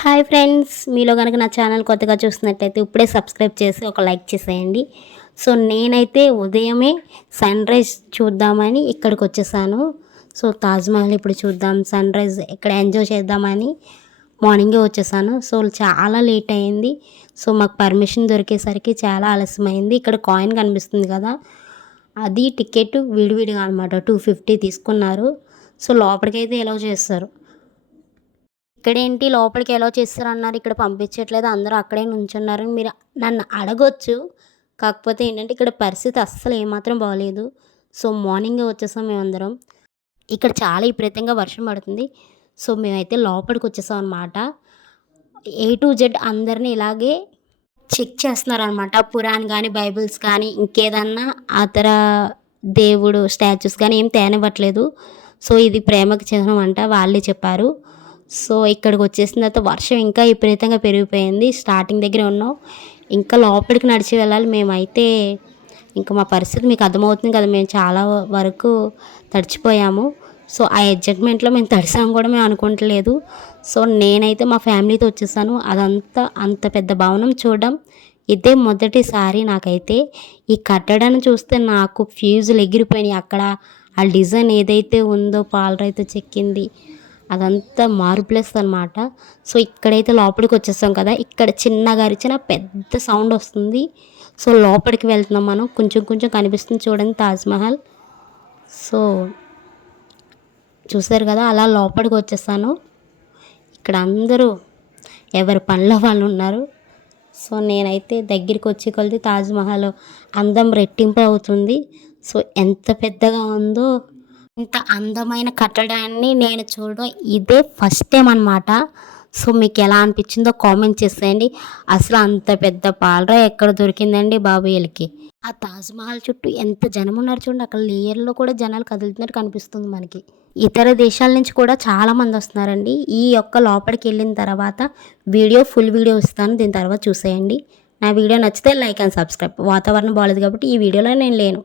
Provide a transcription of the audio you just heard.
Hi friends, మీలో కనుక నా ఛానల్ కొత్తగా చూస్తున్నట్లయితే ఇప్పుడే సబ్స్క్రైబ్ చేసి ఒక లైక్ చేసేయండి. సో నేనైతే ఉదయమే సన్ రైజ్ చూద్దామని ఇక్కడికి వచ్చేసాను. సో తాజ్మహల్ ఇప్పుడు చూద్దాం, సన్ రైజ్ ఇక్కడ ఎంజాయ్ చేద్దామని మార్నింగే వచ్చేసాను. సో చాలా లేట్ అయింది. సో మాకు పర్మిషన్ దొరికేసరికి చాలా ఆలస్యమైంది. ఇక్కడ కాయిన్ కనిపిస్తుంది కదా, అది టికెట్ విడివిడిగా అనమాట 250 తీసుకున్నారు. సో లోపలికైతే ఎలా చేస్తారు, ఇక్కడేంటి లోపలికి ఎలా చేస్తారన్నారు, ఇక్కడ పంపించట్లేదు, అందరూ అక్కడే నుంచున్నారు మీరు నన్ను అడగొచ్చు. కాకపోతే ఏంటంటే ఇక్కడ పరిస్థితి అస్సలు ఏమాత్రం బాగోలేదు. సో మార్నింగే వచ్చేసాం మేమందరం. ఇక్కడ చాలా విపరీతంగా వర్షం పడుతుంది. సో మేమైతే లోపలికి వచ్చేసాం అనమాట. A to Z అందరినీ ఇలాగే చెక్ చేస్తున్నారనమాట. పురాణ్ కానీ, బైబిల్స్ కానీ, ఇంకేదన్నా అతర దేవుడు స్టాచ్యూస్ కానీ ఏం తేనివ్వట్లేదు. సో ఇది ప్రేమకు చిహ్నం అంట, వాళ్ళే చెప్పారు. సో ఇక్కడికి వచ్చేసిన తర్వాత వర్షం ఇంకా విపరీతంగా పెరిగిపోయింది. స్టార్టింగ్ దగ్గర ఉన్నాం, ఇంకా లోపలికి నడిచి వెళ్ళాలి. మేమైతే ఇంకా మా పరిస్థితి మీకు అర్థమవుతుంది కదా, మేము చాలా వరకు తడిచిపోయాము. సో ఆ ఎగ్జైట్మెంట్లో మేము తడిసాము కూడా మేము అనుకోవట్లేదు. సో నేనైతే మా ఫ్యామిలీతో వచ్చేసాను. అదంతా అంత పెద్ద భవనం చూడడం ఇదే మొదటిసారి నాకైతే. ఈ కట్టడాన్ని చూస్తే నాకు ఫ్యూజులు ఎగిరిపోయినాయి. అక్కడ ఆ డిజైన్ ఏదైతే ఉందో పాలరాయితో చెక్కింది, అదంతా మార్పులెస్ అనమాట. సో ఇక్కడైతే లోపలికి వచ్చేస్తాం కదా, ఇక్కడ చిన్నగా అరిచిన పెద్ద సౌండ్ వస్తుంది. సో లోపలికి వెళ్తున్నాం మనం. కొంచెం కొంచెం కనిపిస్తుంది చూడండి తాజ్మహల్. సో చూసారు కదా, అలా లోపలికి వచ్చేసాను. ఇక్కడ అందరూ ఎవరి పనిలో వాళ్ళు ఉన్నారు. సో నేనైతే దగ్గరికి వచ్చి కొలిది తాజ్మహల్ అందం రెట్టింపు అవుతుంది. సో ఎంత పెద్దగా ఉందో, ఇంత అందమైన కట్టడాన్ని నేను చూడడం ఇదే ఫస్ట్ టైం అనమాట. సో మీకు ఎలా అనిపించిందో కామెంట్ చేసేయండి. అసలు అంత పెద్ద పాలరాయి ఎక్కడ దొరికిందండి బాబు వీళ్ళకి. ఆ తాజ్మహల్ చుట్టూ ఎంత జనం ఉన్నారు చూడండి, అక్కడ లేయర్లో కూడా జనాలు కదులుతున్నట్టు కనిపిస్తుంది మనకి. ఇతర దేశాల నుంచి కూడా చాలామంది వస్తున్నారండి. ఈ యొక్క లోపలికి వెళ్ళిన తర్వాత ఫుల్ వీడియో ఇస్తాను, దీని తర్వాత చూసేయండి. నా వీడియో నచ్చితే లైక్ అండ్ సబ్స్క్రైబ్. వాతావరణం బాగాలేదు కాబట్టి ఈ వీడియోలో నేను లేను.